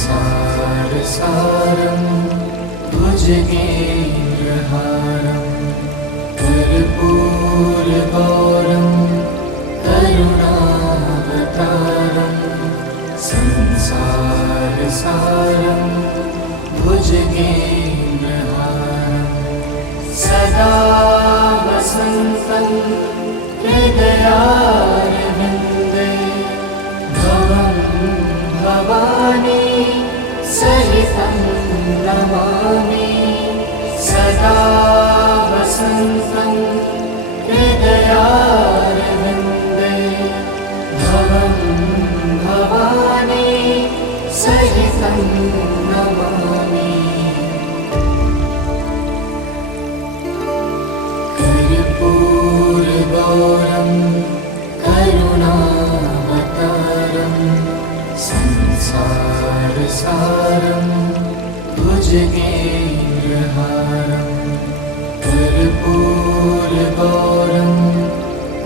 संसारसारं भुजगेन्द्रहारं कर्पूरगौरं करुणावतारं संसारसारं भुजगेन्द्रहारं सदा वसन्तं हृदयारविन्दे भवं भवानी सहितं नमामि सदा वसन्तं हृदयारविन्दे भवं भवानी सहितं नमामि कर्पूरगौरं करुणावतारं संसारसारं भुजगेन्द्रहारं कर्पूरगौरं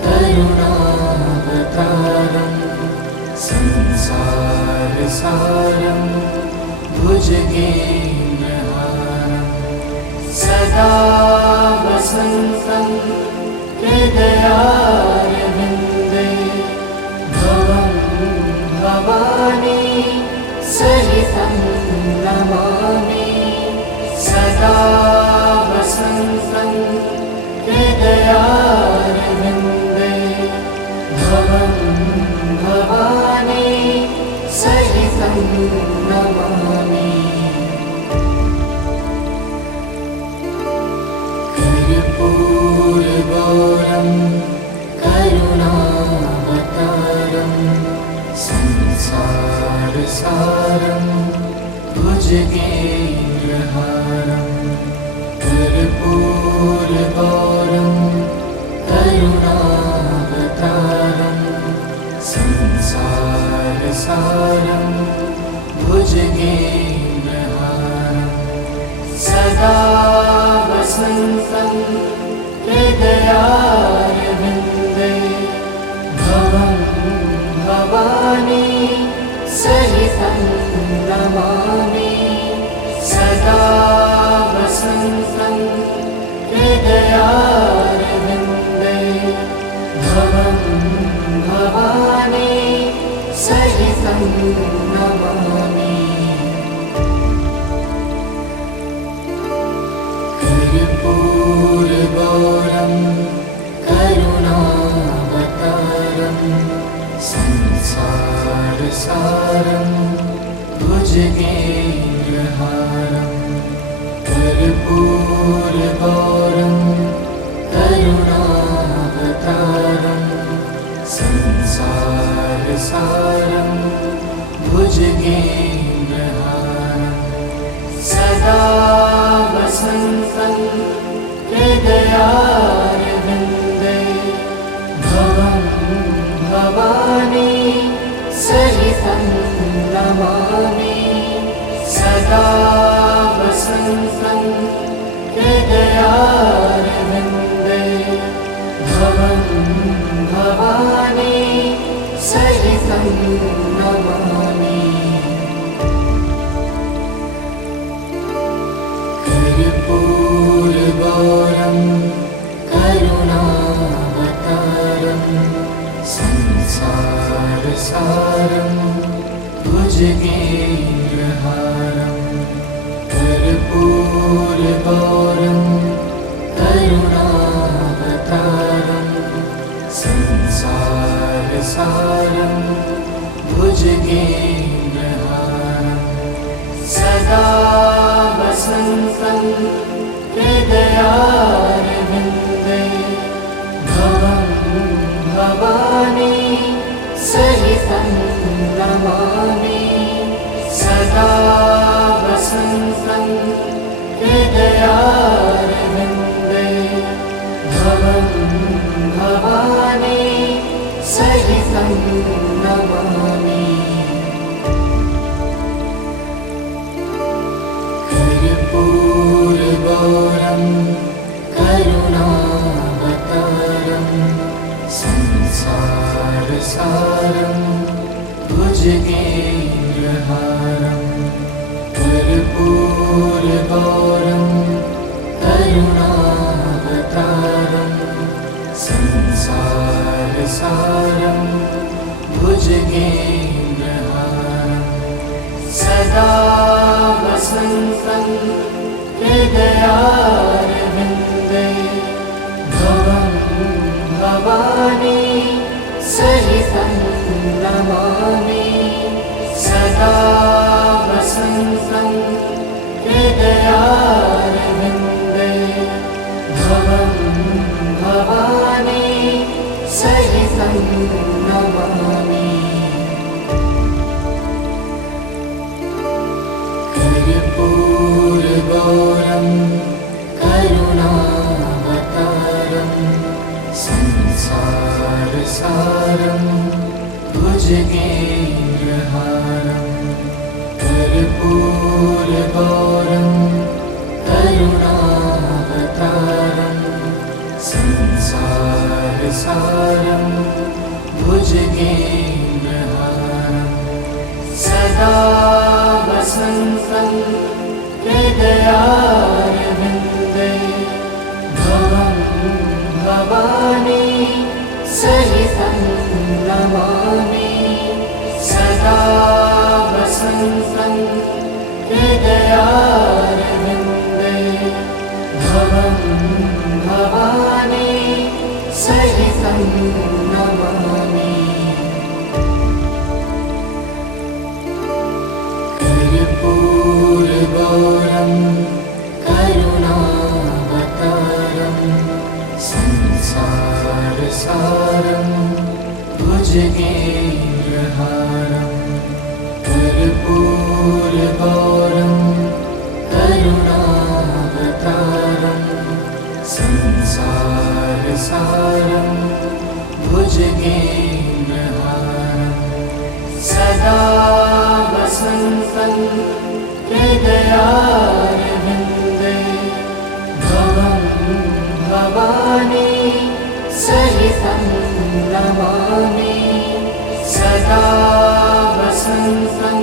करुणावतारं संसारसारं भुजगेन्द्रहारं सदा वसन्तं हृदयारविन्दे भवं भवानी सहितं नमामि सदा वसन्तं हृदयारविन्दे भवं भवानी सहितं नमामि कर्पूरगौरं करुणावतारं संसारसारं भुजगेन्द्रहारं कर्पूरगौरं करुणावतारं संसारसारं भुजगेन्द्रहारं सदा वसन्तं हृदयारविन्दे भवं भवानी सहितं नमामि सदा वसन्तं हृदयारविन्दे भवं भवानी सहितं नमामि कर्पूरगौरं करुणावतारं संसारसारं भुजगेन्द्रहारं कर्पूरगौरं करुणावतारं संसारसारं भुजगेन्द्रहारं सदा वसन्तं हृदयारविन्दे भवं भवानी सहितं नमामि सदा वसन्तं हृदयारविन्दे भवं भवानी सहितं नमामि कर्पूरगौरं करुणावतारं संसारसारं भुजगेन्द्रहारं कर्पूरगौरं करुणावतारं संसारसारं भुजगेन्द्रहारं सदा वसन्तं हृदयारविन्दे भवं भवानी सहितं नमामि सदा वसन्तं हृदयारविन्दे भवं भवानी सहितं नमामि कर्पूरगौरं करुणावतारं संसारसारं भुजगेन्द्रहारं कर्पूरगौरं करुणावतारं संसारसारं भुजगेन्द्रहारं सदा वसन्तं हृदयारविन्दे भवं भवानी सहितं नमामि सदा वसन्तं हृदयारविन्दे भवं भवानी सहितं नमामि कर्पूरगौरं करुणावतारं संसारसारं भुजगेन्द्रहारं कर्पूरगौरं करुणावतारं संसारसारं भुजगेन्द्रहारं सदा वसन्तं हृदयारविन्दे भवं भवानी सहितं नमामि सदा वसन्तं हृदयारविन्दे भवं भवानी सहितं नमामि कर्पूरगौरं करुणावतारं संसारसारं भुजगेन्द्रहारं कर्पूरगौरं करुणावतारं संसारसारं भुजगेन्द्रहारं सदा वसन्तं हृदयारविन्दे भवं भवानी सहितं नमामि सदा वसन्तं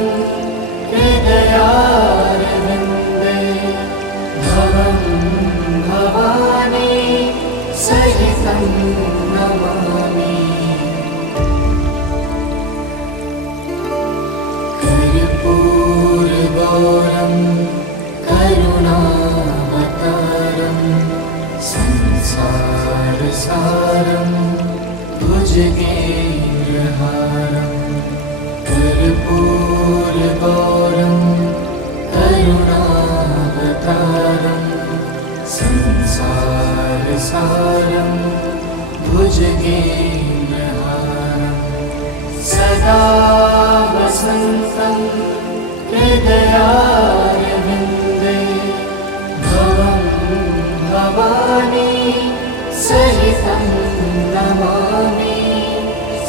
हृदयारविन्दे भवं भवानी सहितं नमामि कर्पूरगौरं करुणावतारं संसारसारं भुजगेन्द्रहारं कर्पूरगौरं करुणावतारं संसारसारं भुजगेन्द्रहारं सदा वसन्तं हृदयारविन्दे भवं भवानी सहितं नमामि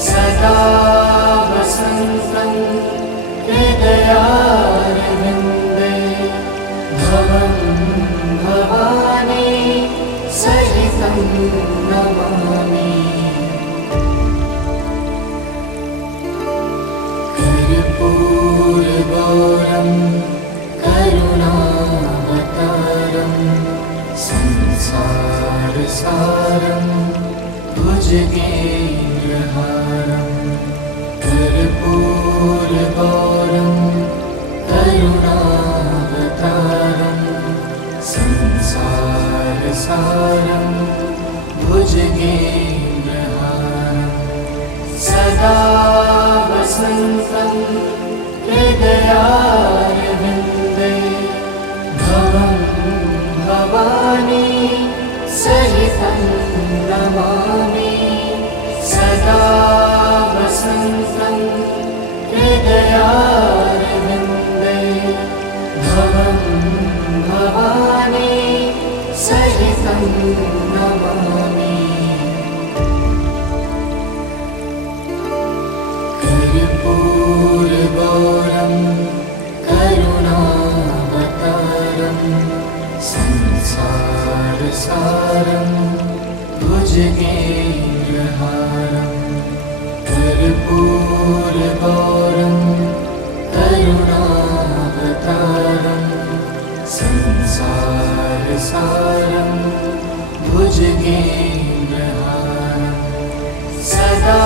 सदा वसन्तं हृदयारविन्दे भवं भवानी सहितं नमामि कर्पूरगौरं करुणावतारं संसारसारं भुजगेन्द्रहारं कर्पूरगौरं करुणावतारं संसारसारं भुजगेन्द्रहारं सदा वसन्तं हृदयारविन्दे भवं भवानी सहितं नमामि सदा वसन्तं हृदयारविन्दे भवं भवानी सहितं नमामि कर्पूरगौरं करुणावतारं संसारसारं भुजगेन्द्रहारं कर्पूरगौरं करुणावतारं संसारसारं भुजगेन्द्रहारं सदा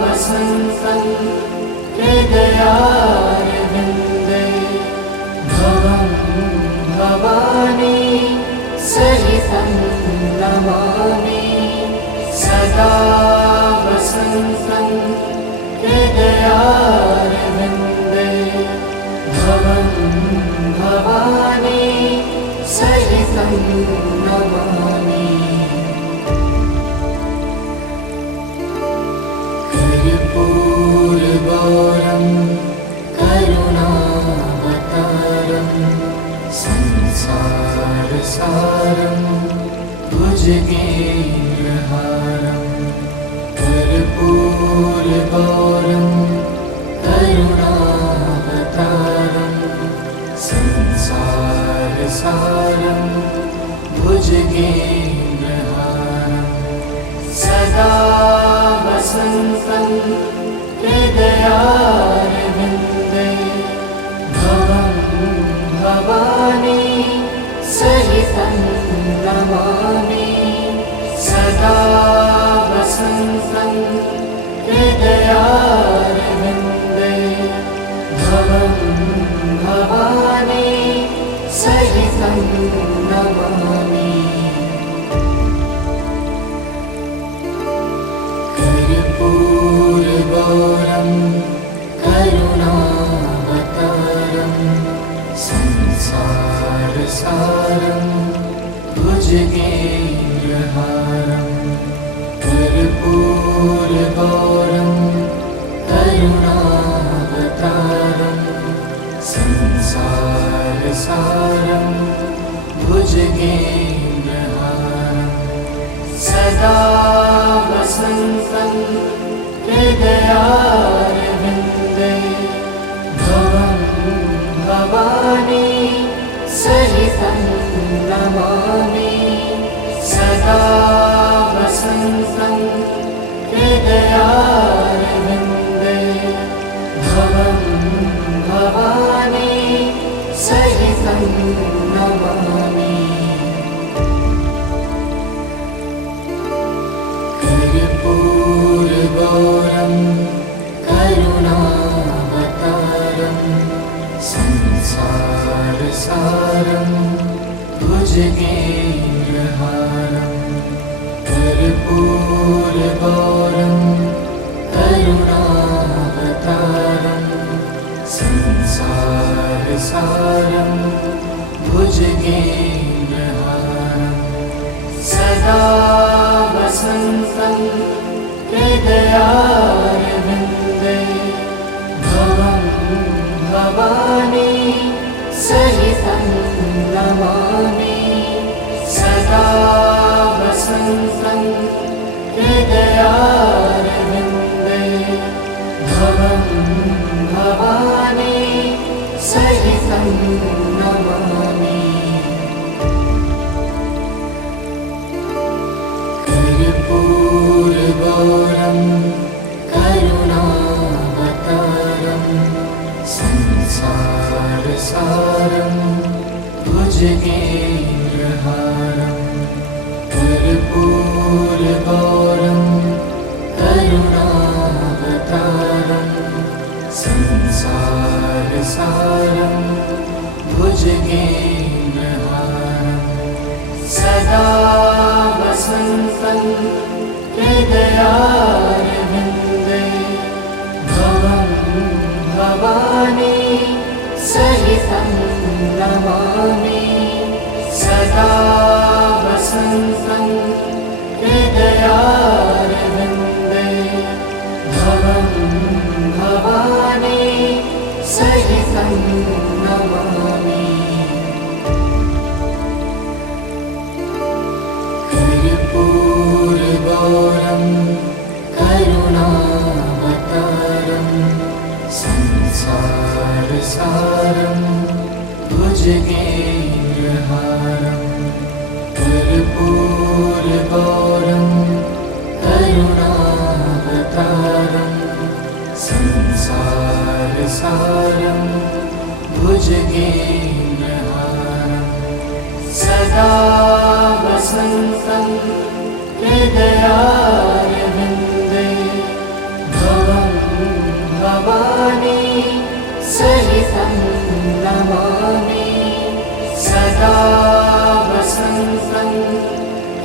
वसन्तं हृदयारविन्दे भवं भवानी सहितं नमामि सदा वसन्तं हृदयारविन्दे भवं भवानी सहितं नमामि कर्पूरगौरं करुणावतारं संसारसारं भुजगेन्द्रहारं कर्पूरगौरं करुणावतारं संसारसारं भुजगेन्द्रहारं सदा वसन्तं हृदयारविन्दे भवं भवानी सहितं नमामि सदा वसन्तं हृदयारविन्दे भवं भवानी सहितं नमामि कर्पूरगौरं करुणावतारं संसारसारं भुजगेन्द्रहारं कर्पूरगौरं करुणावतारं संसारसारं भुजगेन्द्रहारं सदा वसन्तं हृदयारविन्दे भवं भवानी सहितं नमामि सदा वसन्तं हृदयारविन्दे भवं भवानी सहितं नमामि कर्पूरगौरं करुणावतारं संसारसारं भुजगेन्द्रहारं कर्पूरगौरं करुणावतारं संसारसारं भुजगेन्द्रहारं सदा वसन्तं हृदयारविन्दे भवं भवानी सहितं नमामि सदा वसन्तं हृदयारविन्दे भवं भवानी सहितं नमामि कर्पूरगौरं करुणावतारं संसारसारं भुजगेन्द्रहारं कर्पूरगौरं करुणावतारं संसारसारं भुजगेन्द्रहारं सदा वसन्तं हृदयारविन्दे भवं भवानी सहितं नमामि सदा वसन्तं हृदयारविन्दे भवं भवानी सहितं नमामि कर्पूरगौरं करुणावतारं संसारसारं भुजगेन्द्रहारं कर्पूरगौरं करुणावतारं संसारसारं भुजगेन्द्रहारं सदा हृदयारविन्दे भवं भवानी सहितं नमामि सदा वसन्तं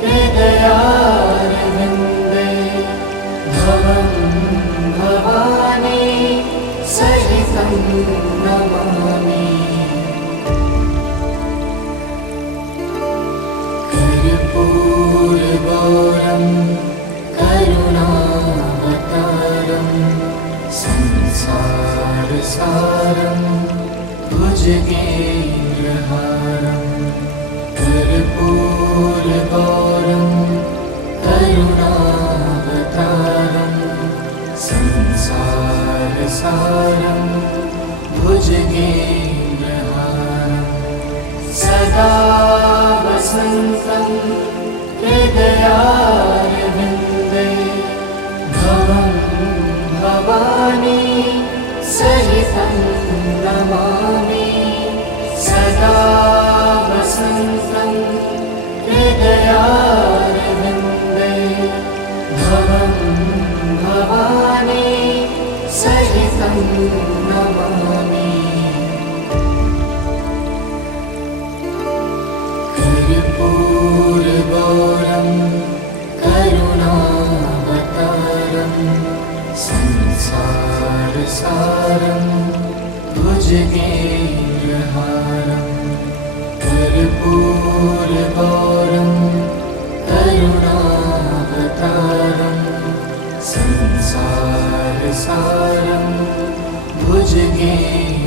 हृदयारविन्दे भवं भवानी सहितं नमामि कर्पूरगौरं करुणावतारं संसारसारं भुजगेन्द्रहारं कर्पूरगौरं करुणावतारं संसारसारं भुजगेन्द्रहारं सदा वसन्तं हृदयारविन्दे भवं भवानी सहितं नमामि सदा वसन्तं हृदयारविन्दे भवं भवानी सहितं नमामि कर्पूरगौरं करुणावतारं संसारसारं भुजगेन्द्रहारं कर्पूरगौरं करुणावतारं संसारसारं भुजगेन्द्रहारं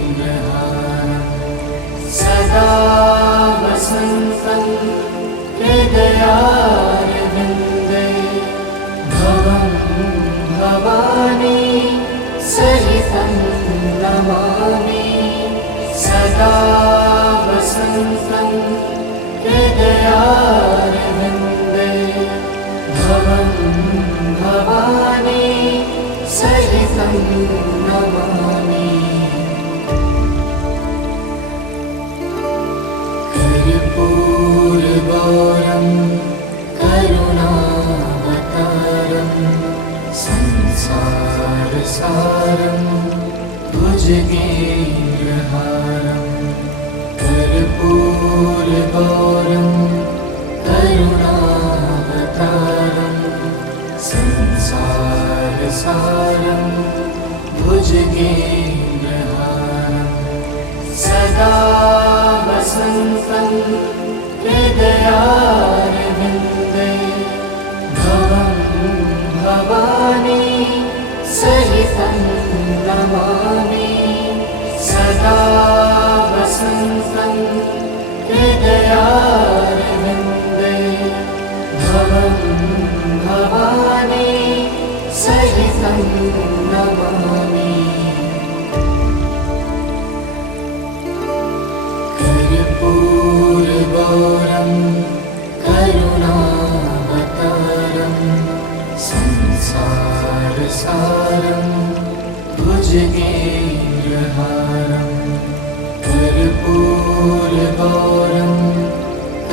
सदा वसन्तं हृदयारविन्दे भवं भवानी सहितं नमामि सदा वसन्तं हृदयारविन्दे भवं भवानी सहितं नमामि कर्पूरगौरं करुणावतारं संसारसारं भुजगेन्द्रहारं कर्पूरगौरं करुणावतारं संसारसारं भुजगेन्द्रहारं सदा वसन्तं हृदयारविन्दे भवं भवानी सहितं नमामि सदा वसन्तं हृदयारविन्दे भवं भवानी सहितं नमामि कर्पूरगौरं करुणावतारं संसारसारं भुजगेन्द्रहारं कर्पूरगौरं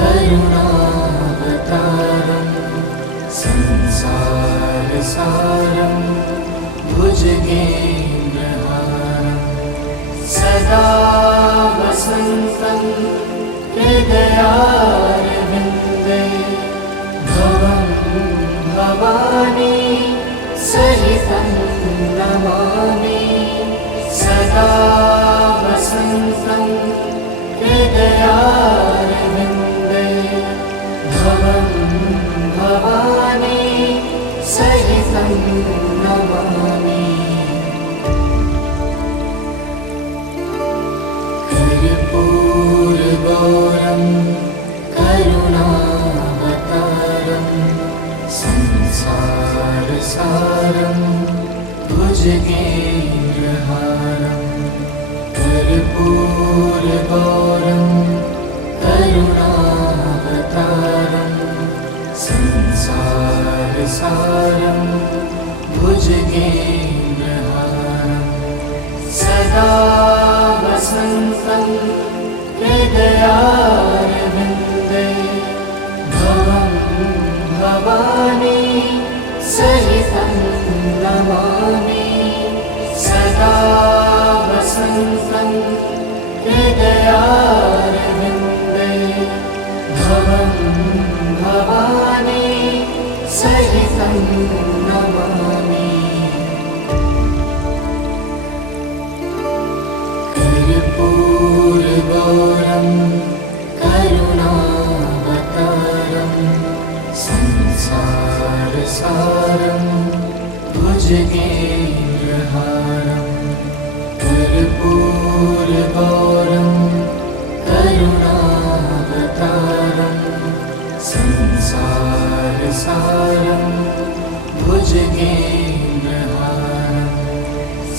करुणावतारं संसारसारं भुजगेन्द्रहारं सदा वसन्तं हृदयारविन्दे भवं भवानी सहितं नमामि सदा वसन्तं हृदयारविन्दे भवं भवानी सहितं नमामि कर्पूरगौरं करुणावतारं संसारसारं भुजगेन्द्रहारं कर्पूरगौरं करुणावतारं संसारसारं भुजगेन्द्रहारं सदा वसन्तं हृदयारविन्दे भवं भवानी नमामि सदा वसन्तं हृदयारविन्दे भवं भवानी सहितं नमामि कर्पूरगौरं करुणावतारं संसारसारं भुजगेन्द्रहारं कर्पूरगौरं करुणावतारं संसारसारं भुजगेन्द्रहारं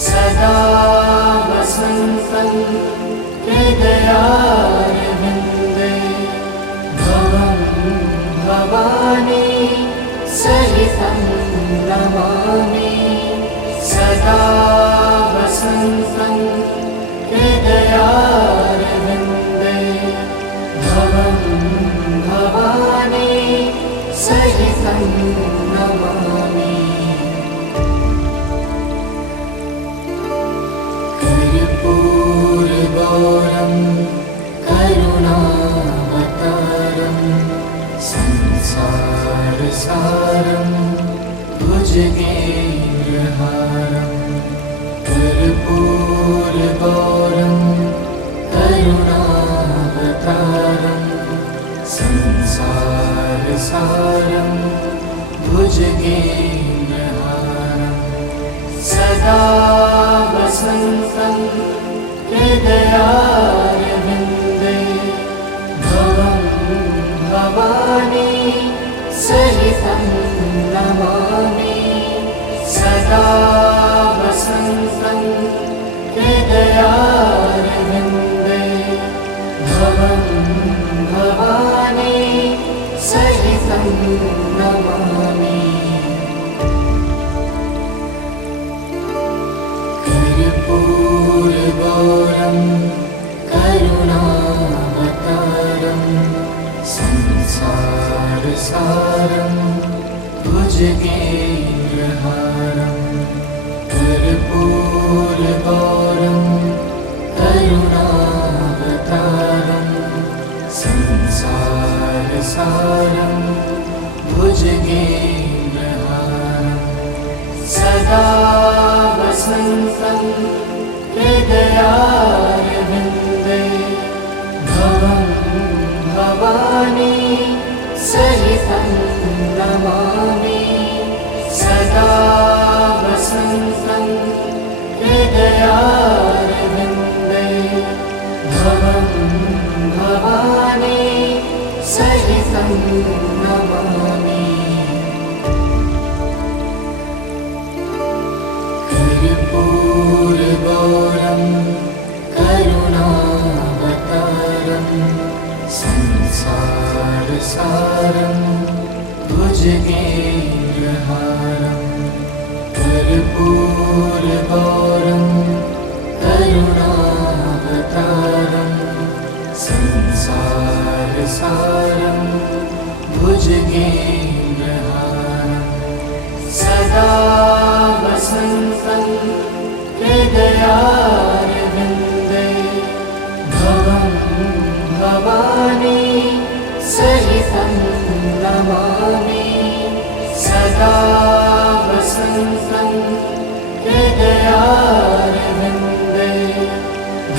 सदा वसन्तं हृदयारविन्दे भवं भवानी सहितं नमामि सदा वसन्तं हृदयारविन्दे भवं भवानी सहितं नमामि कर्पूरगौरं करुणावतारं संसारसारं भुजगेन्द्रहारं कर्पूरगौरं करुणावतारं संसारसारं भुजगेन्द्रहारं सदा वसन्तं हृदयारविन्दे भवं भवानी सहितं नमामि सदा वसन्तं हृदयारविन्दे भवं भवानी सहितं नमामि कर्पूरगौरं करुणावतारं संसारसारं भुजगेन्द्रहारं कर्पूरगौरं करुणावतारं संसारसारं भुजगेन्द्रहारं सदा वसन्तं हृदयारविन्दे भवं भवानी सहितं नमामि सदा वसन्तं हृदयारविन्दे भवं भवानी सहितं नमामि कर्पूरगौरं करुणावतारं संसारसारं भुजगेन्द्रहारं कर्पूरगौरं करुणावतारं संसारसारं भुजगेन्द्रहारं सदा वसन्तं हृदयारविन्दे भवं भवानी सहितं नमामि सदा वसन्तं हृदयारविन्दे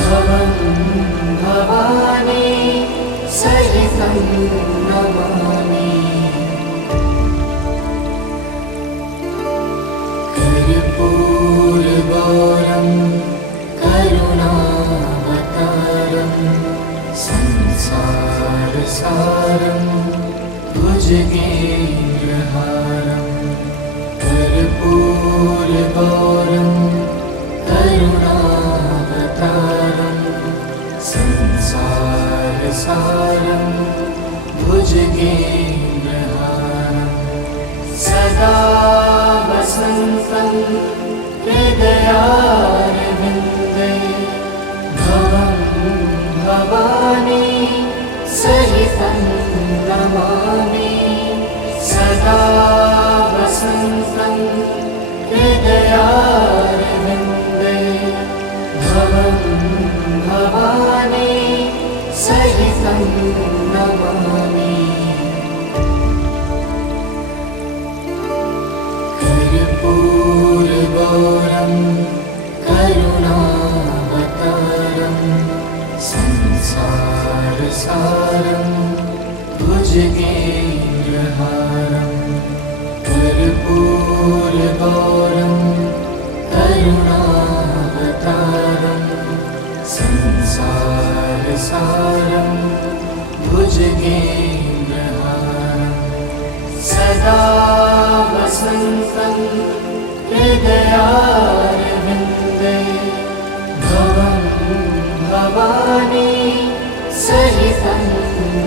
भवं भवानी सहितं नमामि कर्पूरगौरं करुणावतारं संसारसारं भुजगेन्द्रहारं कर्पूरगौरं करुणावतारं संसारसारं भुजगेन्द्रहारं सदा वसन्तं हृदयारविन्दे भवं भवानी सहितं नमामि सदा वसन्तं हृदयारविन्दे भवं भवानी सहितं नमामि। कर्पूरगौरं करुणावतारं संसारसारं भुजगेन्द्रहारं। कर्पूरगौरं करुणावतारं संसारसारं भुजगेन्द्रहारं। सदा वसन्तं हृदयारविन्दे भवं भवानी सहितं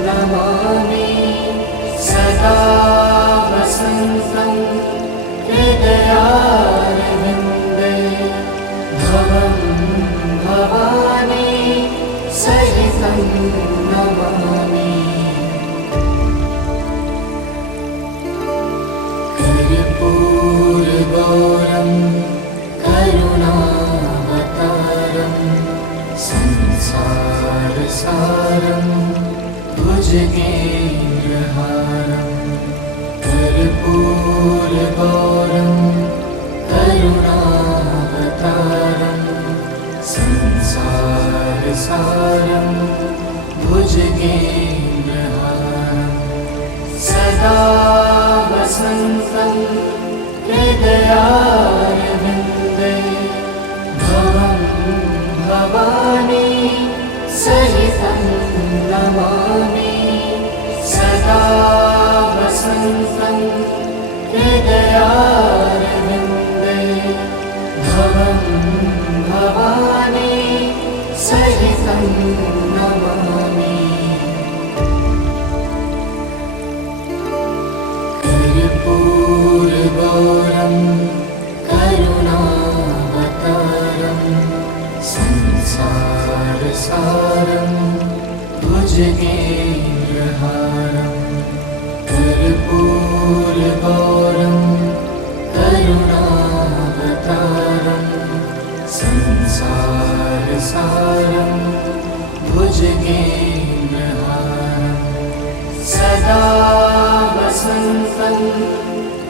नमामि। सदा वसन्तं हृदयारविन्दे भवं भवानी सहितं नमामि। कर्पूरगौरं करुणावतारं संसारसारं भुजगेन्द्रहारं। कर्पूरगौरं करुणावतारं संसारसारं भुजगेन्द्रहारं। सदा वसन्तं हृदयारविन्दे भवं भवानी सहितं नमामि। सदा वसन्तं हृदयारविन्दे भवं भवानी सहितं नमामि। कर्पूरगौरं करुणावतारं संसारसारं भुजगेन्द्रहारं। कर्पूरगौरं करुणावतारं संसारसारं भुजगेन्द्रहारं। सदा वसन्तं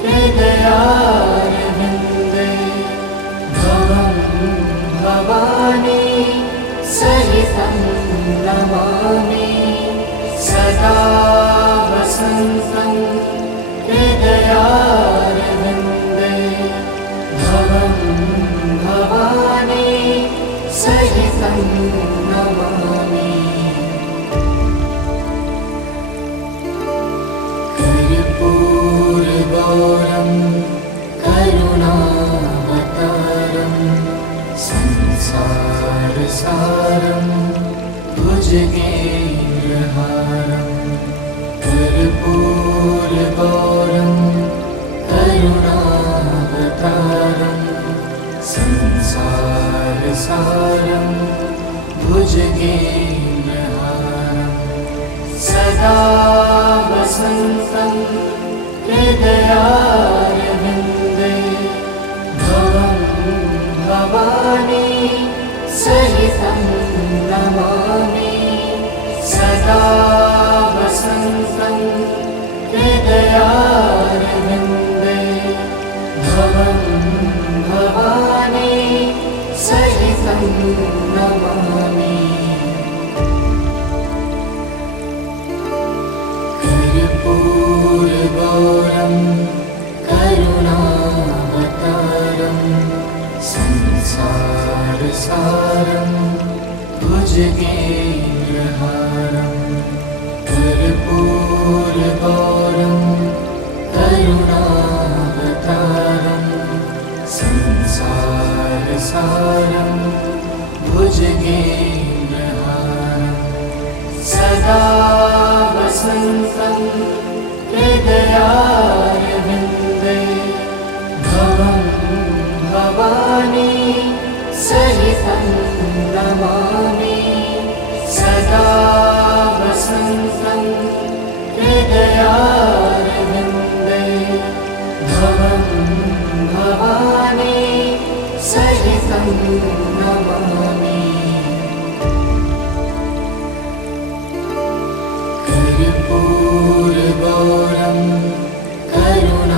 हृदयारविन्दे भवं भवानी सहितं नमामि। सदा वसन्तं हृदयारविन्दे भवं भवानी सहितं नमामि। कर्पूरगौरं करुणावतारं संसारसारं भुजगेन्द्रहारं। कर्पूरगौरं करुणावतारं संसारसारं भुजगेन्द्रहारं। सदा वसन्तं हृदयारविन्दे भवं भवानी सहितं नमामि। सदा वसन्तं हृदयारविन्दे भवं भवानी सहितं नमामि। कर्पूरगौरं करुणावतारं संसारसारं भुजगेन्द्रहारं। कर्पूरगौरं करुणावतारं संसारसारं भुजगेन्द्रहारं। सदा वसन्तं हृदयारविन्दे भवं भवानी सहितं नमामि। सदा वसन्तं हृदयारविन्दे भवं भवानी कर्पूरगौरं करुणावतारं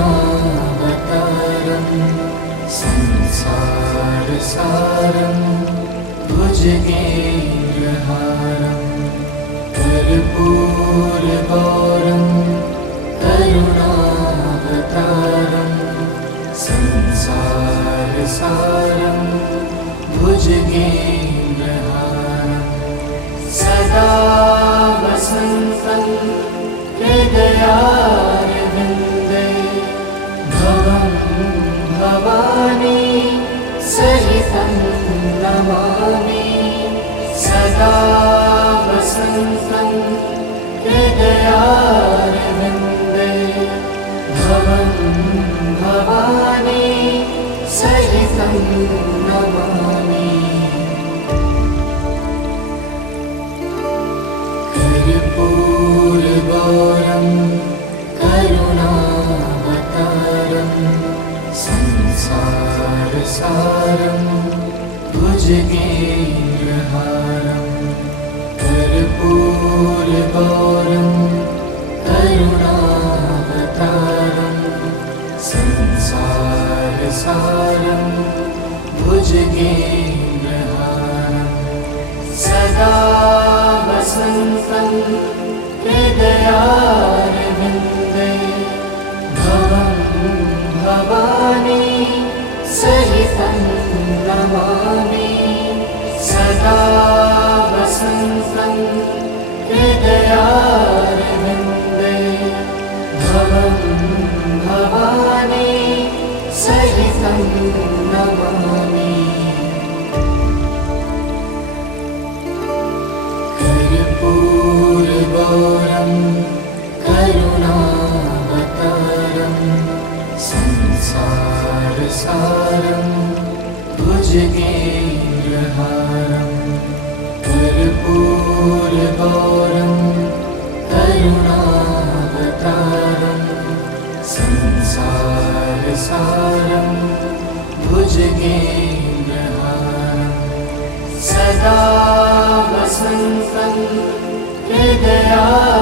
संसारसारं भुजगेन्द्रहारं कर्पूरगौरं करुणावतारं संसारसारं भुजगेन्द्रहारं सदा वसन्तं हृदयारविन्दे भवं भवानी सहितं नमामि सदा वसन्तं हृदयारविन्दे भवं भवानी सहितं नमामि कर्पूरगौरं करुणावतारं संसारसारं भुजगेन्द्रहारं कर्पूरगौरं करुणावतारं संसारसारं भुजगेन्द्रहारं सदा वसन्तं हृदयारविन्दे भवं भवानी सहितं नमामि सदा वसन्तं हृदयारविन्दे भवं भवानी सहितं नमामि कर्पूरगौरं करुणावतारं संसारसारं भुजगेन्द्रहारं कर्पूरगौरं करुणावतारं संसारसारं भुजगेन्द्रहारं सदा वसन्तं हृदयारविन्दे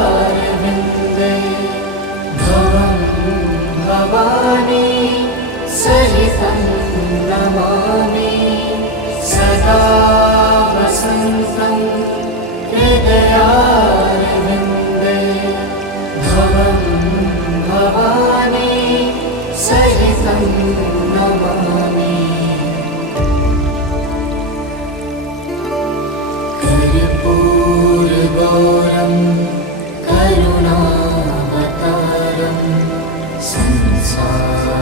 भवं भवानी सहितं नमामि सदा वसन्तं हृदयारविन्दे भवं भवानी सहितं नमामि कर्पूरगौरं करुणावतारं संसारसारं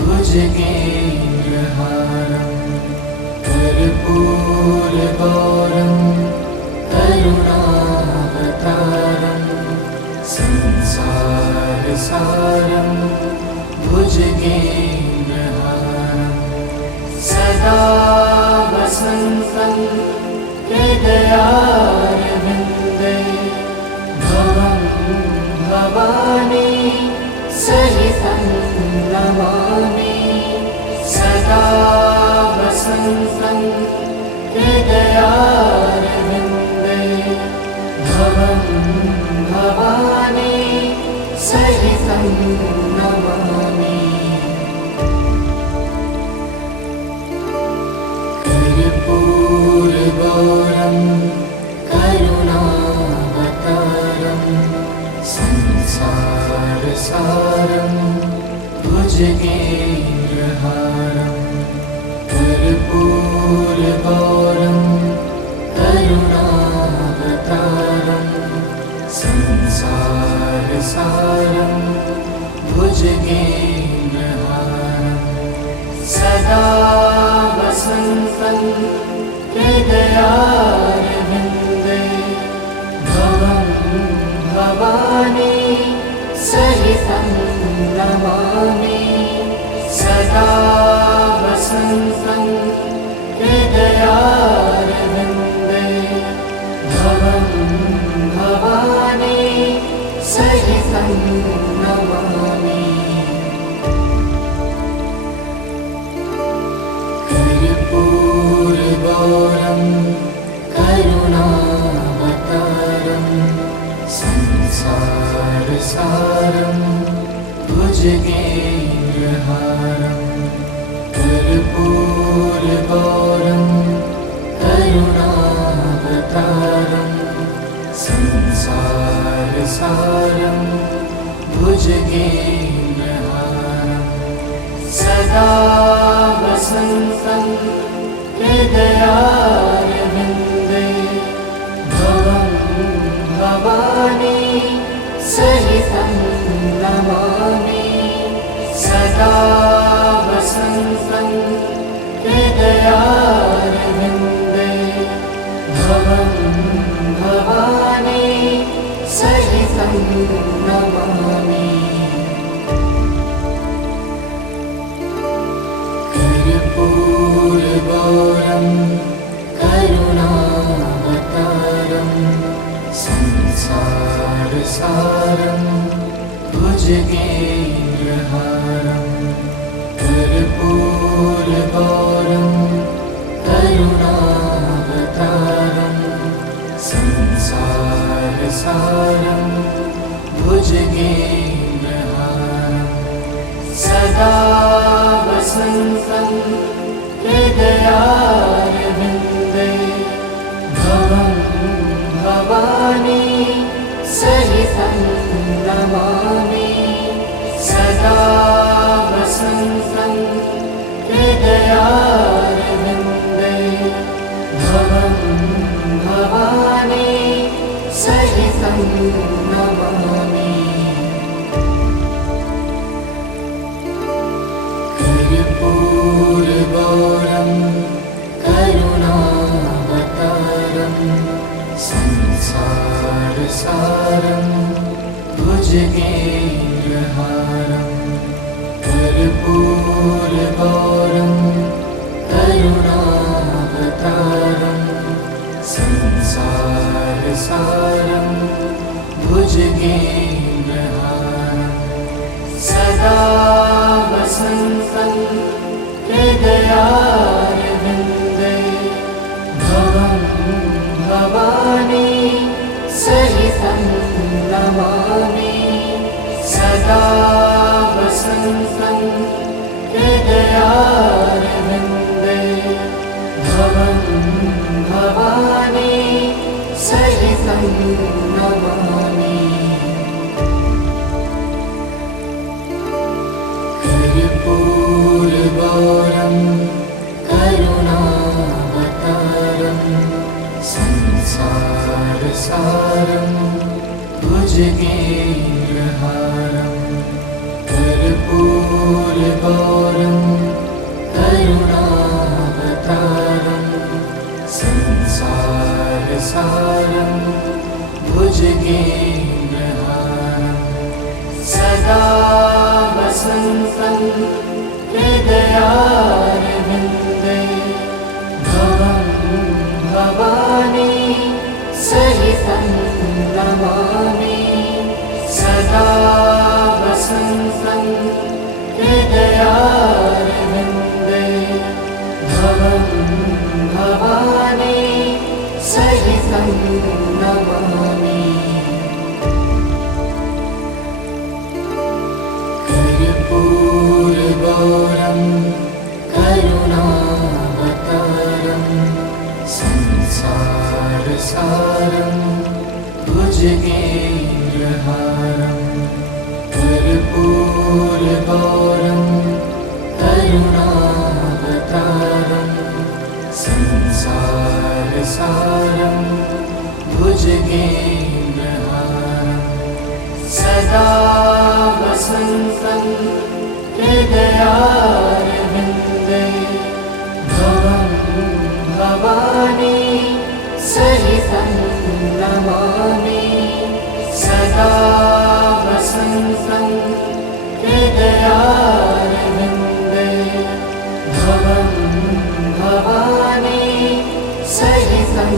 भुजगेन्द्रहारं कर्पूरगौरं करुणावतारं संसारसारं भुजगेन्द्रहारं सदा वसन्तं हृदयारविन्दे भवं भवानी सहितं नमामि सदा वसन्तं हृदयारविन्दे भवं भवानी सहितं नमामि कर्पूरगौरं करुणावतारं संसारसारं भुजगेन्द्रहारं कर्पूरगौरं करुणावतारं संसारसारं भुजगेन्द्रहारं सदा वसन्तं हृदयारविन्दे भवं भवानी सहितं नमामि सदा वसन्तं हृदयारविन्दे भवं भवानी सहितं भुजगेन्द्रहारं कर्पूरगौरं करुणावतारं संसारसारं भुजगेन्द्रहारं सदा वसन्तं हृदयारविन्दे भवं भवानी सहितं नमामि सदा वसन्तं हृदयारविन्दे भवं भवानी सहितं नमामि कर्पूरगौरं करुणावतारं संसारसारं भुजगेन्द्रहारं कर्पूरगौरं करुणावतारं संसारसारं भुजगेन्द्रहारं सदा वसन्तं हृदयारविन्दे भवं भवानी सहितं नमामि सदा वसन्तं हृदयारविन्दे भवं भवानी सहितं नमामि कर्पूरगौरं करुणावतारं संसारसारं भुजगेन्द्रहारं कर्पूरगौरं करुणावतारं संसारसारं भुजगेन्द्रहारं सदा वसन्तं हृदयारविन्दे भवं भवानी सहितं नमामि सदा वसन्तं हृदयारविन्दे भवं भवानी सहितं नमामि कर्पूरगौरं करुणावतारं संसारसारं भुजगेन्द्रहारं कर्पूरगौरं करुणावतारं संसारसारं भुजगेन्द्रहारं सदा वसन्तं हृदयारविन्दे भवं भवानी सहितं नमामि सदा वसन्तं हृदयारविन्दे भवं भवानी सहितं नमामि कर्पूरगौरं करुणावतारं संसारसारं भुजगेन्द्रहारं कर्पूरगौरं करुणावतारं संसारसारं भुजगेन्द्रहारं सदा वसन्तं हृदयारविन्दे भवं भवानी सहितं नमामि सदा वसन्तं हृदयारविन्दे भवं भवानी सहितं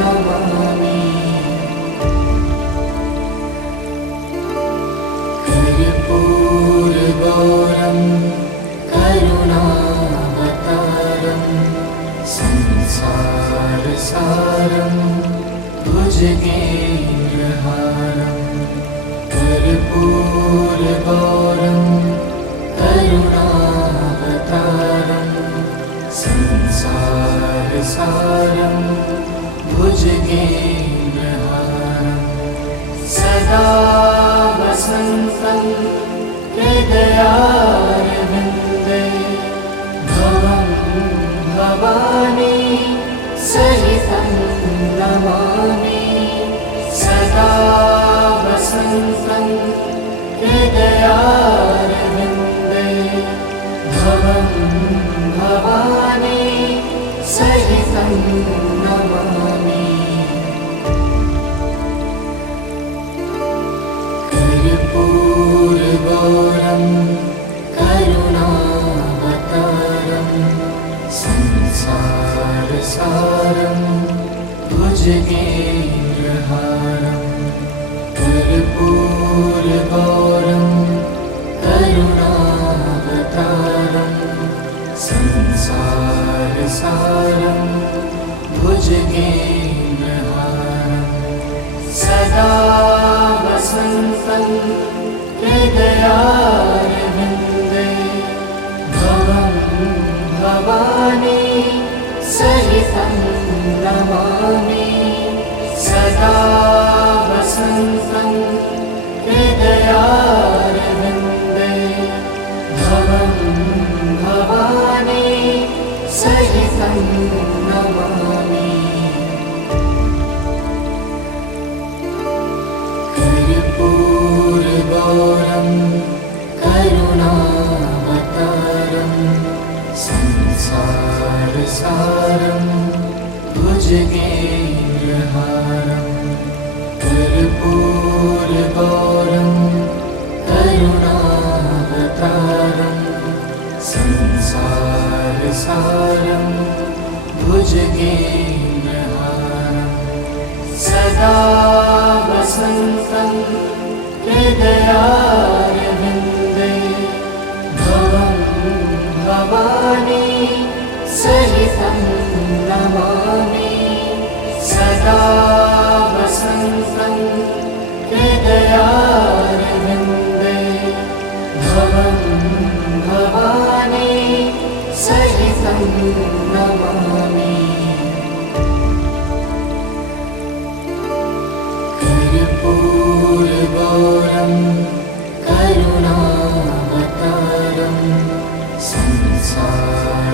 नमामि कर्पूरगौरं करुणावतारं संसारसारं भुजगेन्द्रहारं कर्पूरगौरं करुणावतारं संसारसारं भुजगेन्द्रहारं सदा वसन्तं हृदयारविन्दे भवं भवानी सहितं नमामि सदा वसन्तं हृदयारविन्दे भवं भवानी सहितं नमामि कर्पूरगौरं करुणावतारं संसारसारं भुजगेन्द्रहारं कर्पूरगौरं करुणावतारं संसारसारं भुजगेन्द्रहारं सदा वसन्तं हृदयारविन्दे भवं भवानी सहितं नमामि सदा वसन्तं हृदयारविन्दे भवं भवानी सहितं नमामि कर्पूरगौरं करुणावतारं संसारसारं भुजगेन्द्रहारं कर्पूरगौरं करुणावतारं संसारसारं भुजगेन्द्रहारं सदा वसन्तं हृदयारविन्दे भवं भवानी सहितं नमामि सदा वसन्तं हृदयारविन्दे भवं भवानी सहितं नमामि कर्पूरगौरं करुणावतारं संसारसारं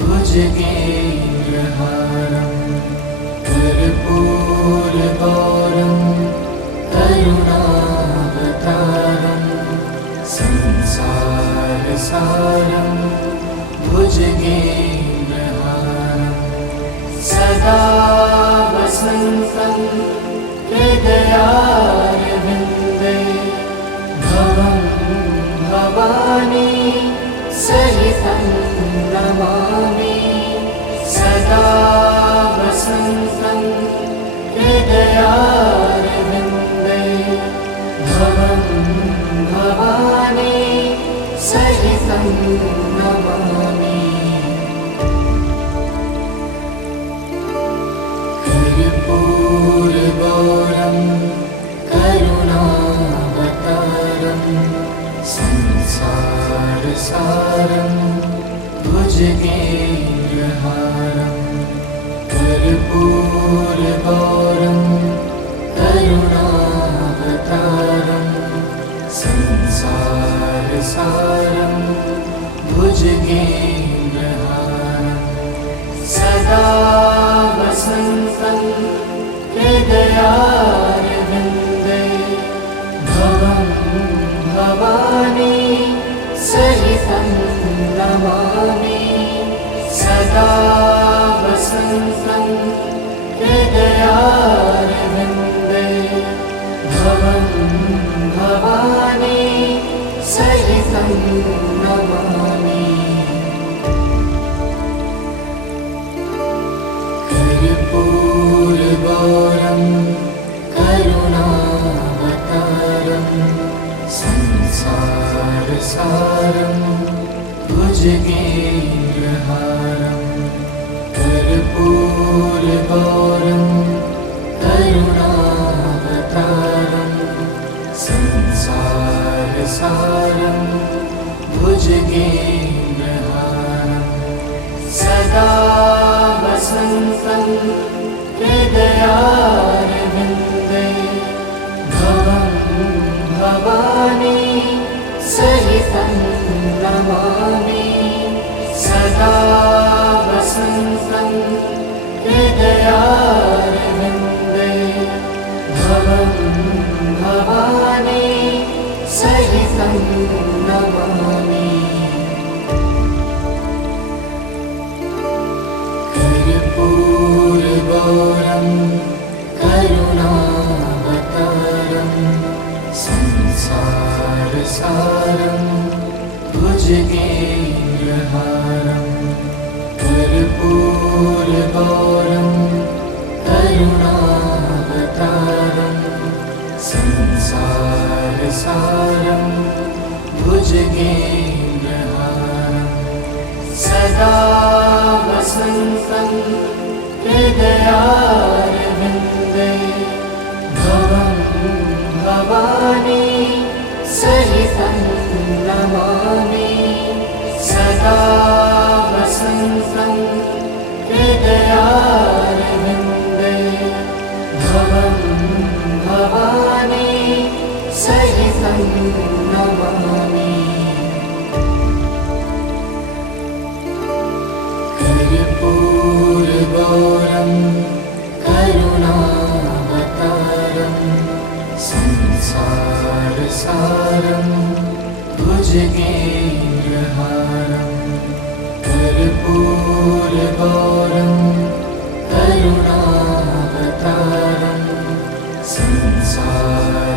भुजगेन्द्रहारं कर्पूरगौरं करुणावतारं संसारसारं भुजगेन्द्रहारं सदा वसन्तं हृदयारविन्दे भवं भवानी सहितं नमामि सदा वसन्तं हृदयारविन्दे भवं भवानी सहितं नमामि कर्पूरगौरं करुणावतारं संसारसारं भुजगेन्द्रहारं कर्पूरगौरं करुणावतारं संसारसारं भुजगेन्द्रहारं सदा वसन्तं हृदयारविन्दे भवं भवानी सहितं नमामि सदा वसन्तं हृदयारविन्दे भवं भवानी सहितं नमामि कर्पूरगौरं करुणावतारं संसारसारं भुजगेन्द्रहारं कर्पूरगौरं करुणावतारं हृदयारविन्दे भवं भवानी सहितं नमामि सदा वसन्तं हृदयारविन्दे भवं भवानी सहितं नमामि कर्पूरगौरं करुणावतारं संसारसारं भुजगेन्द्रहारं कर्पूरगौरं करुणावतारं संसारसारं भुजगेन्द्रहारं सदा वसन्तं हृदयारविन्दे भवं भवानी सहितं नमामि सदा वसन्तं हृदयारविन्दे भवं भवानी सहितं नमामि कर्पूरगौरं करुणावतारं संसारसारं भुजगेन्द्रहारं कर्पूरगौरं करुणावतारं संसारसारं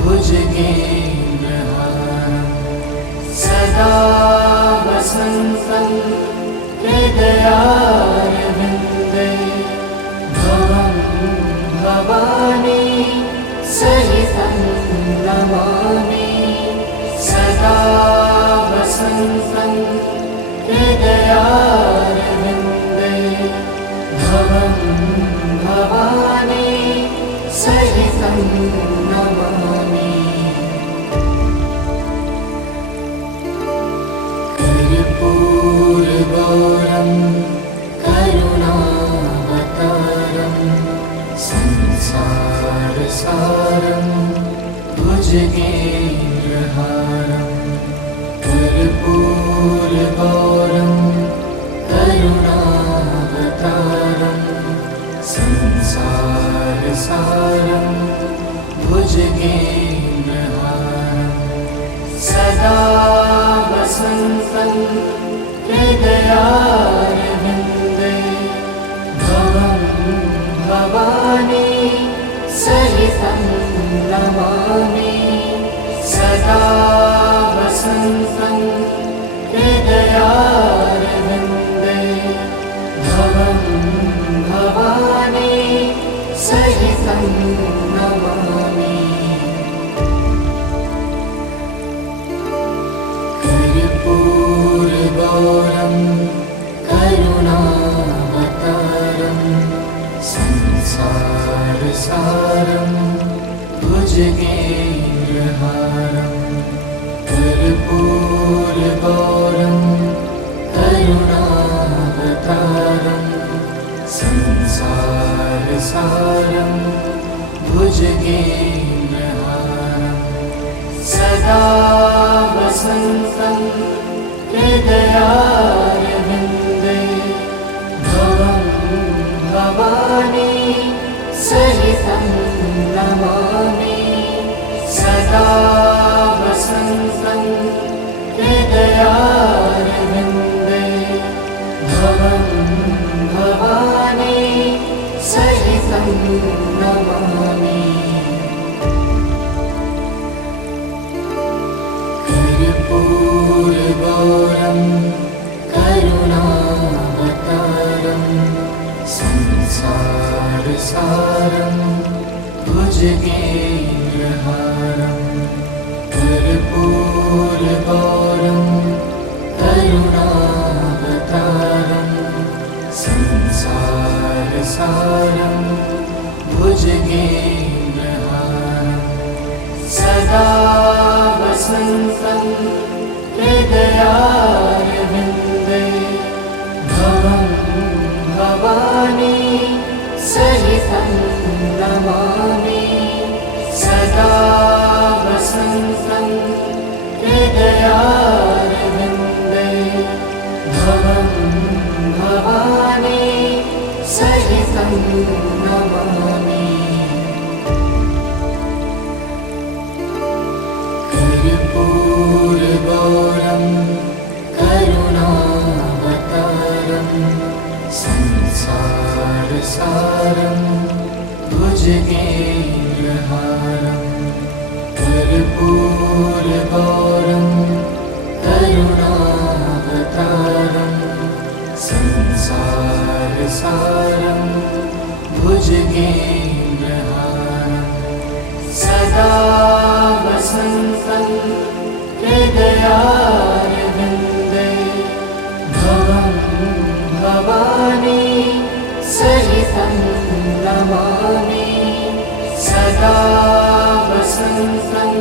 भुजगेन्द्रहारं सदा वसन्तं हृदयारविन्दे भवं भवानी सहितं नमामि सदा वसन्तं हृदयारविन्दे भवं भवानी सहितं नमामि कर्पूरगौरं करुणावतारं संसारसारं भुजगेन्द्रहारं कर्पूरगौरं करुणावतारं संसारसारं भुजगेन्द्रहारं सदा वसन्तं हृदयारविन्दे भवं भवानी सहितं नमामि सदा वसन्तं हृदयारविन्दे भवं भवानी सहितं नमामि कर्पूरगौरं करुणावतारं संसारसारं भुजगेन्द्रहारं कर्पूरगौरं करुणावतारं संसारसारं भुजगेन्द्रहारं सदा वसन्तं हृदयारविन्दे भवं भवानी सहितं नमामि सदा वसन्तं हृदयारविन्दे भवं भवानी सहितं नमामि कर्पूरगौरं करुणावतारं संसारसारं भुजगेन्द्रहारं कर्पूरगौरं करुणावतारं संसारसारं भुजगेन्द्रहारं सदा वसन्तं हृदयारविन्दे भवं नमामि कर्पूरगौरं करुणावतारं संसारसारं भुजगेन्द्रहारं कर्पूरगौरं करुणावतारं संसारसारं भुजगेन्द्रहारं सदा वसन्तं हृदयारविन्दे भवं भवानी सहितं नमामि सदा वसन्तं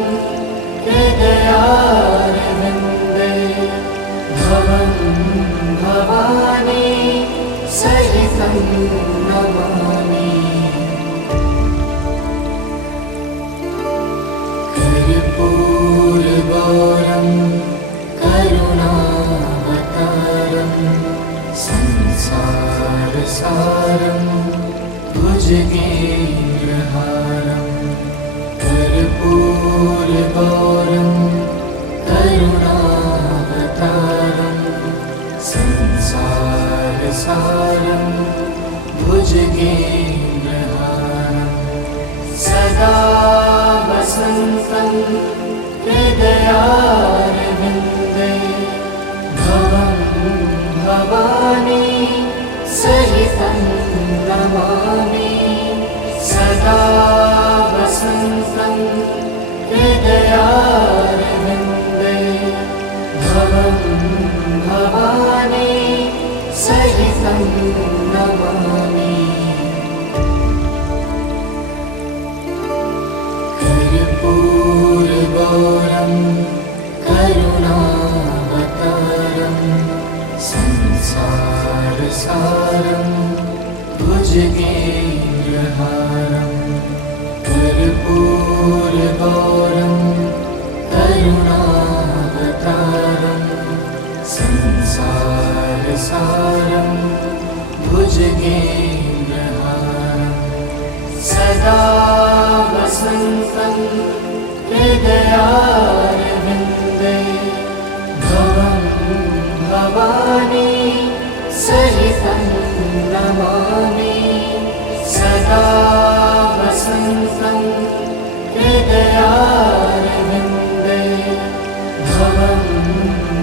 हृदयारविन्दे भवं भवानी सहितं नमामि कर्पूरगौरं करुणावतारं संसारसारं भुजगेन्द्रहारं कर्पूरगौरं करुणावतारं संसारसारं भुजगेन्द्रहारं सदा वसन्तं हृदयारविन्दे भवं भवानी सहितं नमामि सदा वसन्तं हृदयारविन्दे भवं भवानी सहितं नमामि कर्पूरगौरं करुणावतारं संसारसारं भुजगेन्द्रहारं कर्पूरगौरं करुणावतारं संसारसारं भुजगेन्द्रहारं सदा वसन्तं हृदयारविन्दे भवं भवानी सहितं नमामि सदा वसन्तं हृदयारविन्दे भवं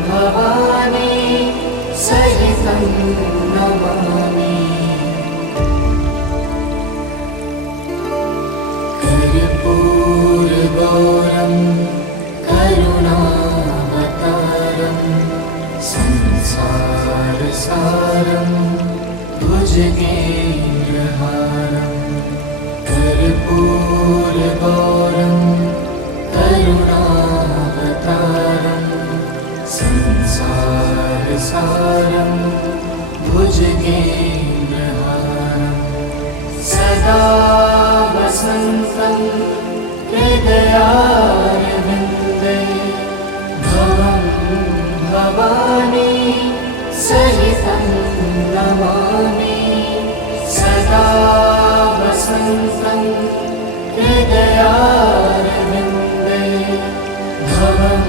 भवानी सहितं नमामि कर्पूरगौरं करुणावतारं संसारसारं भुजगेन्द्रहारं कर्पूरगौरं करुणावतारं संसारसारं भुजगेन्द्रहारं सदा वसन्तं हृदयारविन्दे भवं भवानी सहितं नमामि सदा वसन्तं हृदयारविन्दे भवं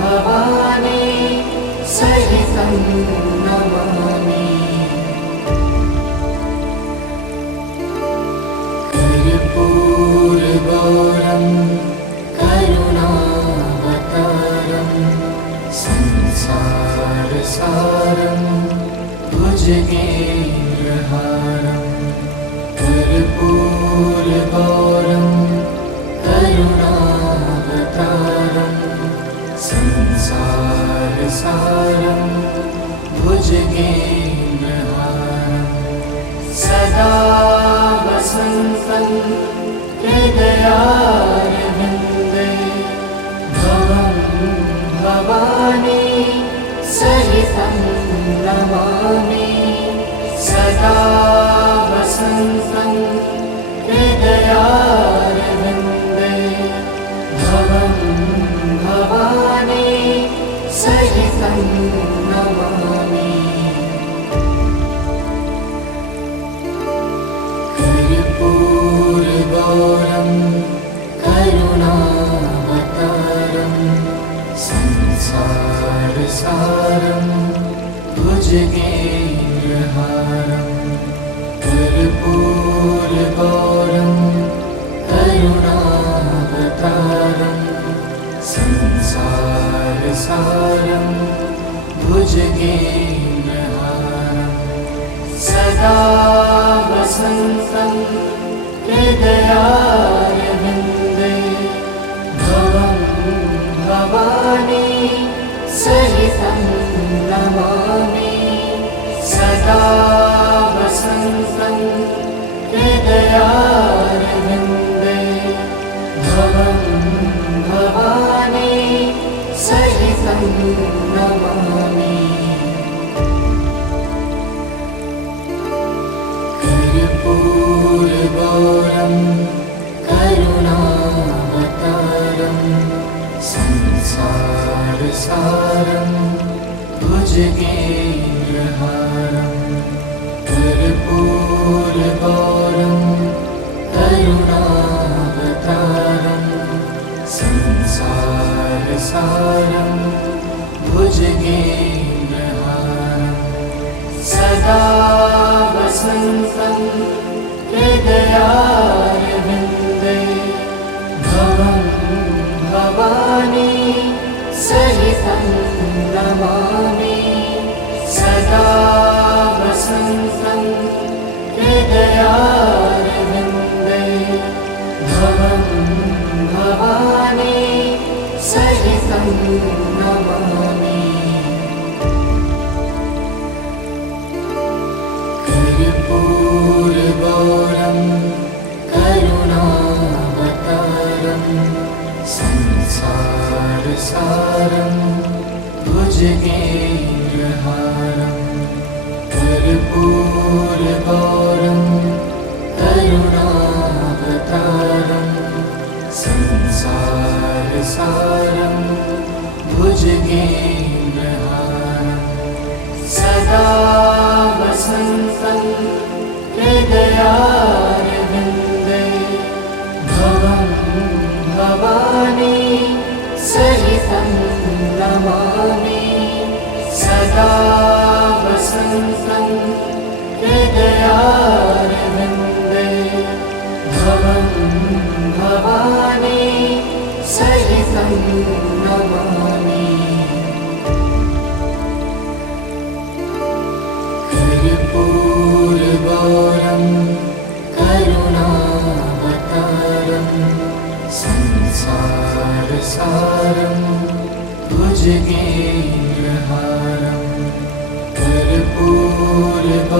भवानी सहितं नमामि कर्पूरगौरं करुणावतारं संसारसारं भुजगेन्द्रहारं कर्पूरगौरं करुणावतारं संसारसारं भुजगेन्द्रहारं सदा वसन्तं हृदयारविन्दे भवं भवानी सहितं नमामि सदा वसन्तं हृदयारविन्दे भवं भवानी सहितं नमामि कर्पूरगौरं करुणावतारं संसारसारं भुजगेन्द्रहारं कर्पूरगौरं करुणावतारं संसारसारं भुजगेन्द्रहारं सदा वसन्तं हृदयारविन्दे भवं भवानी सहितं नमामि सदा वसन्तं हृदयारविन्दे भवं भवानी सहितं नमामि कर्पूरगौरं करुणावतारं संसारसारं भुजगेन्द्रहारं कर्पूरगौरं करुणावतारं संसारसारं भुजगेन्द्रहारं सदा वसन्तं हृदयारविन्दे भवं भवानी सहितं नमामि सदा वसन्तं हृदयारविन्दे भवं भवानी सहितं नमामि कर्पूरगौरं करुणावतारं संसारसारं भुजगेन्द्रहारं कर्पूरगौरं करुणावतारं संसारसारं भुजगेन्द्रहारं सदा वसन्तं हृदयारविन्दे भवं भवानी सहितं नमामि सदा वसन्तं हृदयारविन्दे भवं भवानी सहितं नमामि कर्पूरगौरं करुणावतारं संसारसारं भुजगेन्द्रहारं कर्पूरगौरं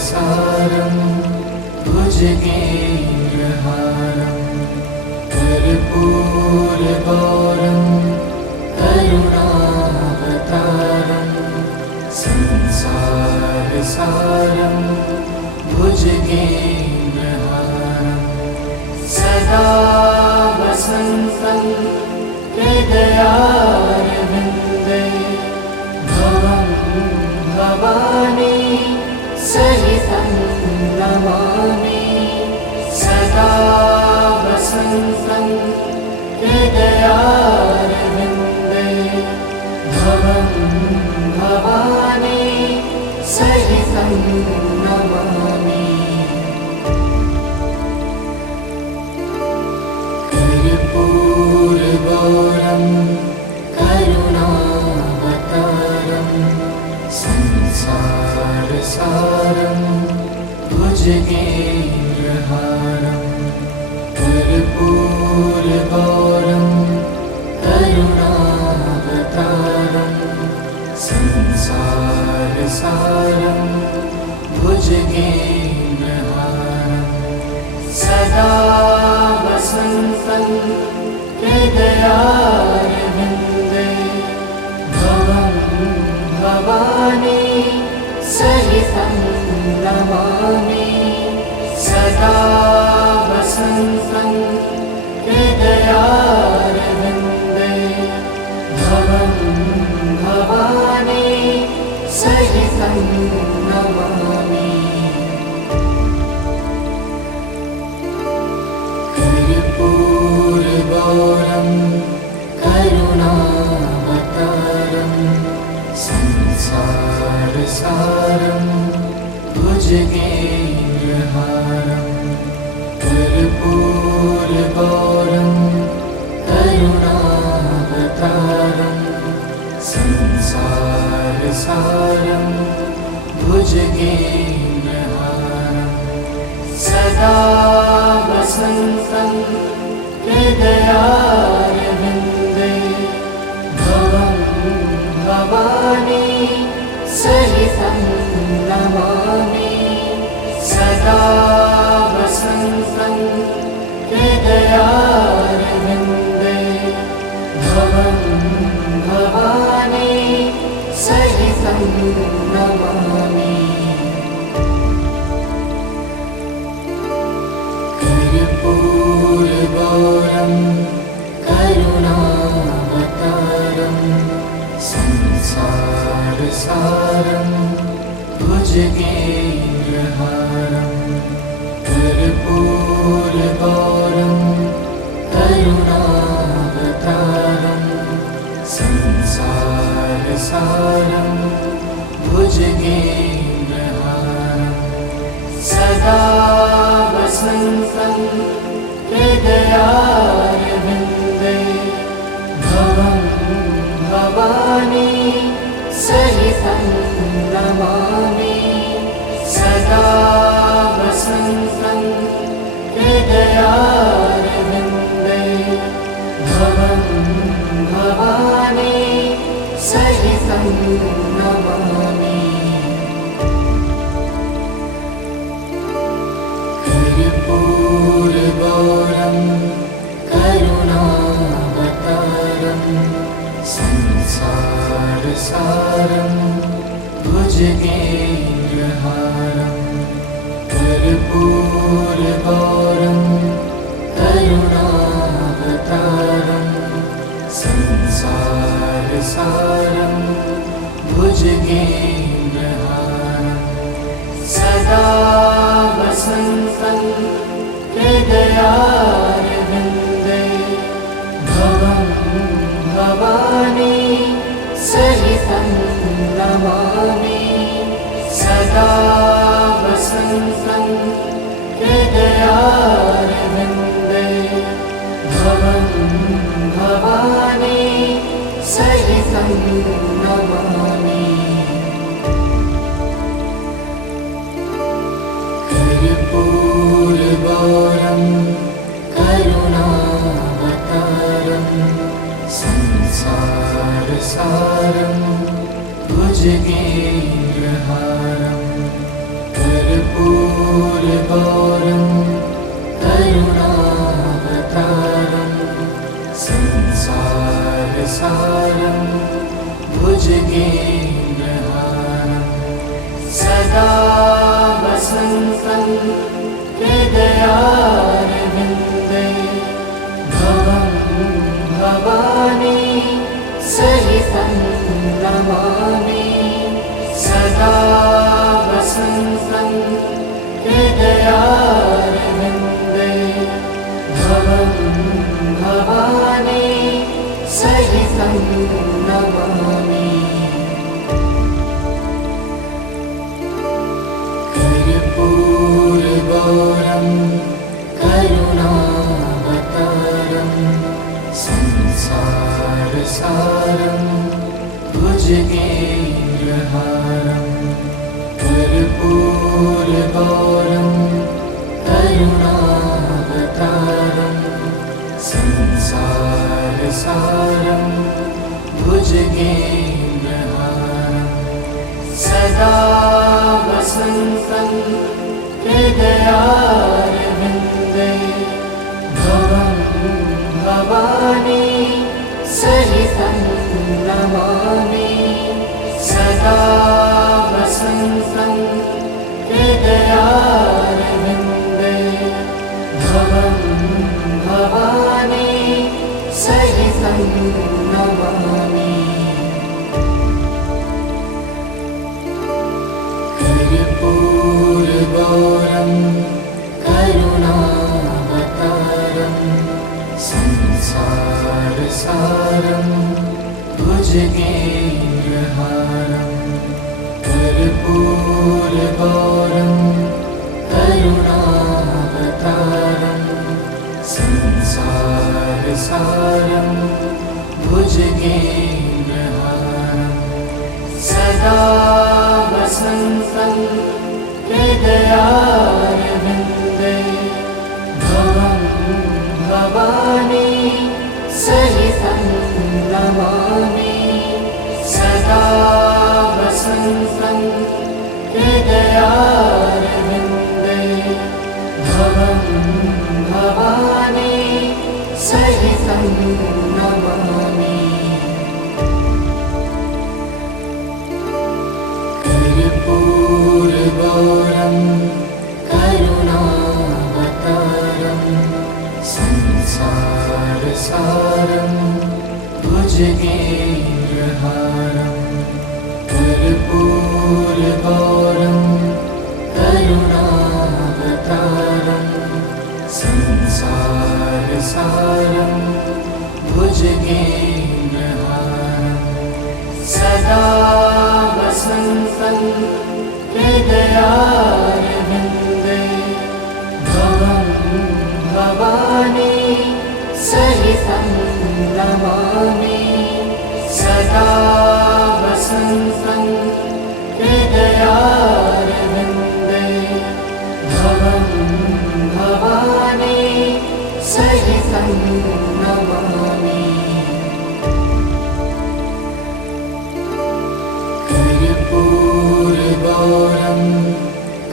संसारसारं भुजगेन्द्रहारं कर्पूरगौरं करुणावतारं संसारसारं भुजगेन्द्रहारं सदा वसन्तं हृदयारविन्दे भवं भवानी सहितं नमामि सदा वसन्तं हृदयारविन्दे भवं भवानी सहितं नमामि कर्पूरगौरं करुणावतारं संसारसारं भुजगेन्द्रहारं कर्पूरगौरं करुणावतारं संसारसारं भुजगेन्द्रहारं सदा वसन्तं हृदयारविन्दे भवं भवानी सहितं नमामि सदा वसन्तं हृदयारविन्दे भवं भवानी सहितं नमामि कर्पूरगौरं करुणावतारं संसारसारं भुजगेन्द्रहारं कर्पूरगौरं करुणावतारं संसारसारं भुजगेन्द्रहारं सदा वसन्तं हृदयारविन्दे भवं भवानी सहितं नमामि सदा वसन्तं हृदयारविन्दे भवं भवानी सहितं नमामि कर्पूरगौरं करुणावतारं संसारसारं भुजगेन्द्रहारं कर्पूरगौरं करुणावतारं संसारसारं भुजगेन्द्रहारं सदा वसन्तं हृदयारविन्दे भवं भवानी सहितं नमामि सदा वसन्तं हृदयारविन्दे भवं भवानी सहितं नमामि कर्पूरगौरं करुणावतारं संसारसारं भुजगेन्द्रहारं कर्पूरगौरं करुणावतारं संसारसारं भुजगेन्द्रहारं सदा वसन्तं हृदयारविन्दे भवं भवानी सहितं नमामि सदा वसन्तं हृदयारविन्दे भवं भवानी सहितं नमामि कर्पूरगौरं करुणावतारं संसारसारं भुजगेन्द्रहारं कर्पूरगौरं कर्पूरगौरं करुणावतारं संसारसारं भुजगेन्द्रहारं सदा वसन्तं हृदयारविन्दे भवं भवानी सहितं नमामि सदा वसन्तं हृदयारविन्दे भवं भवानी सहितं नमामि कर्पूरगौरं करुणावतारं संसारसारं भुजगेन्द्रहारं कर्पूरगौरं करुणावतारं संसारसारं भुजगेन्द्रहारं सदा वसन्तं हृदयारविन्दे भवं भवानी सहितं नमामि सदा वसन्तं हृदयारविन्दे भवं भवानी सहितं नमामि कर्पूरगौरं करुणावतारं संसारसारं भुजगेन्द्रहारं कर्पूरगौरं करुणावतारं संसारसारं भुजगेन्द्रहारं सदा वसन्तं हृदयारविन्दे भवं भवानी सहितं नमामि सदा वसन्तं हृदयारविन्दे भवं भवानी सहितं नमामि कर्पूरगौरं करुणावतारं संसारसारं भुजगेन्द्रहारं कर्पूरगौरं करुणावतारं संसारसारं भुजगेन्द्रहारं सदा वसन्तं हृदयारविन्दे भवं भवानी सहितं नमामि सदा वसन्तं हृदयारविन्दे भवं भवानी सहितं नमामि कर्पूरगौरं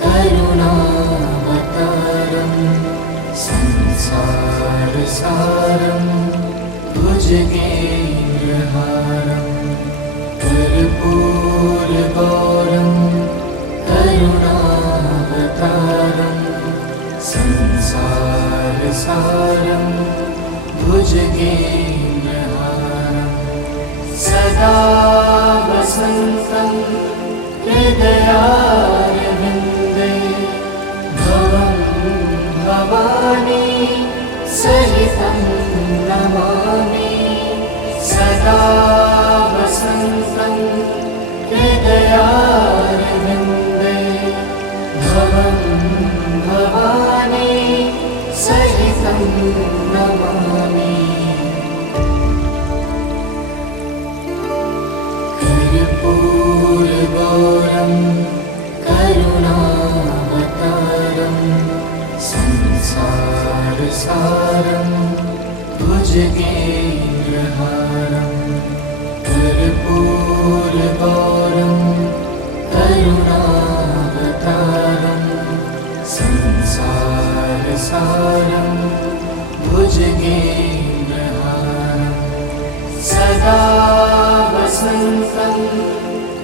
करुणावतारं संसारसारं भुजगेन्द्रहारं कर्पूरगौरं करुणावतारं संसारसारं भुजगेन्द्रहारं सदा वसन्तं हृदयारविन्दे भवं भवानी सहितं नमामि सदा वसन्तं हृदयारविन्दे भवं भवानी सहितं नमामि कर्पूरगौरं करुणावतारं संसारसारं भुजगेन्द्रहारं कर्पूरगौरं करुणावतारं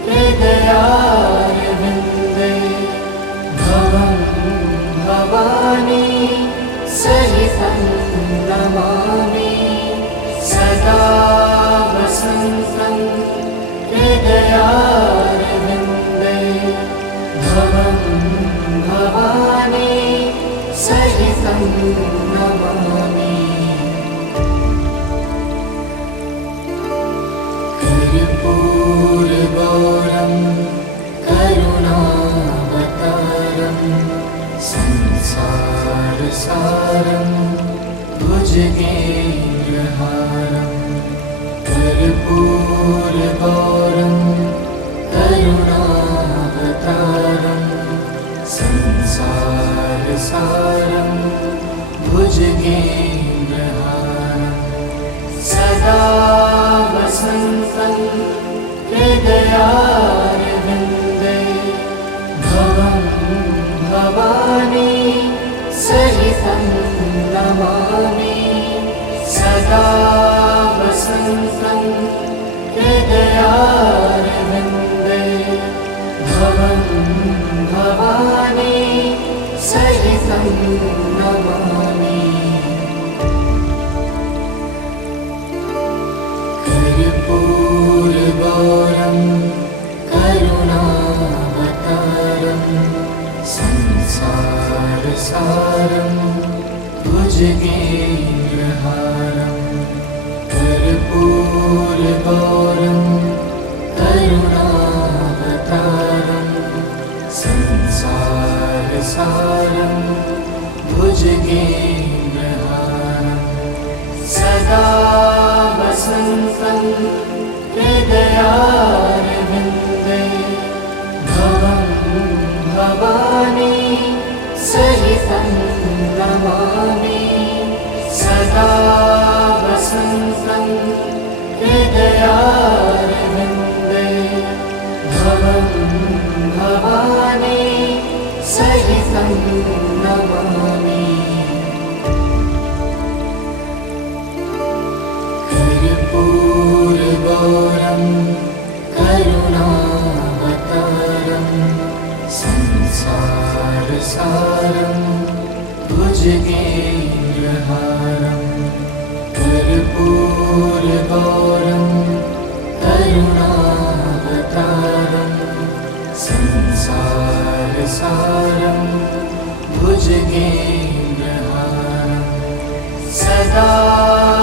हृदयारविन्दे भवं भवानी सहितं नमामि सदा वसन्तं हृदयारविन्दे भवं भवानी सहितं नमामि कर्पूरगौरं करुणावतारं संसारसारं भुजगेन्द्रहारं कर्पूरगौरं करुणावतारं संसारसारं भुजगेन्द्रहारं सदा वसन्तं हृदयारविन्दे भवं भवानी सहितं नमामि सदा वसन्तं हृदयारविन्दे भवं भवानी सहितं नमामि कर्पूरगौरं करुणावतारं संसारसारं भुजगेन्द्रहारं कर्पूरगौरं करुणावतारं संसारसारं भुजगेन्द्रहारं सदा वसन्तं हृदयारविन्दे भवं भवानी सहितं नमामि सदा वसन्तं हृदयारविन्दे भवं भवानी सहितं नमामि कर्पूरगौरं करुणावतारं संसारसारं भुजगेन्द्रहारं कर्पूरगौरं करुणावतारं संसारसारं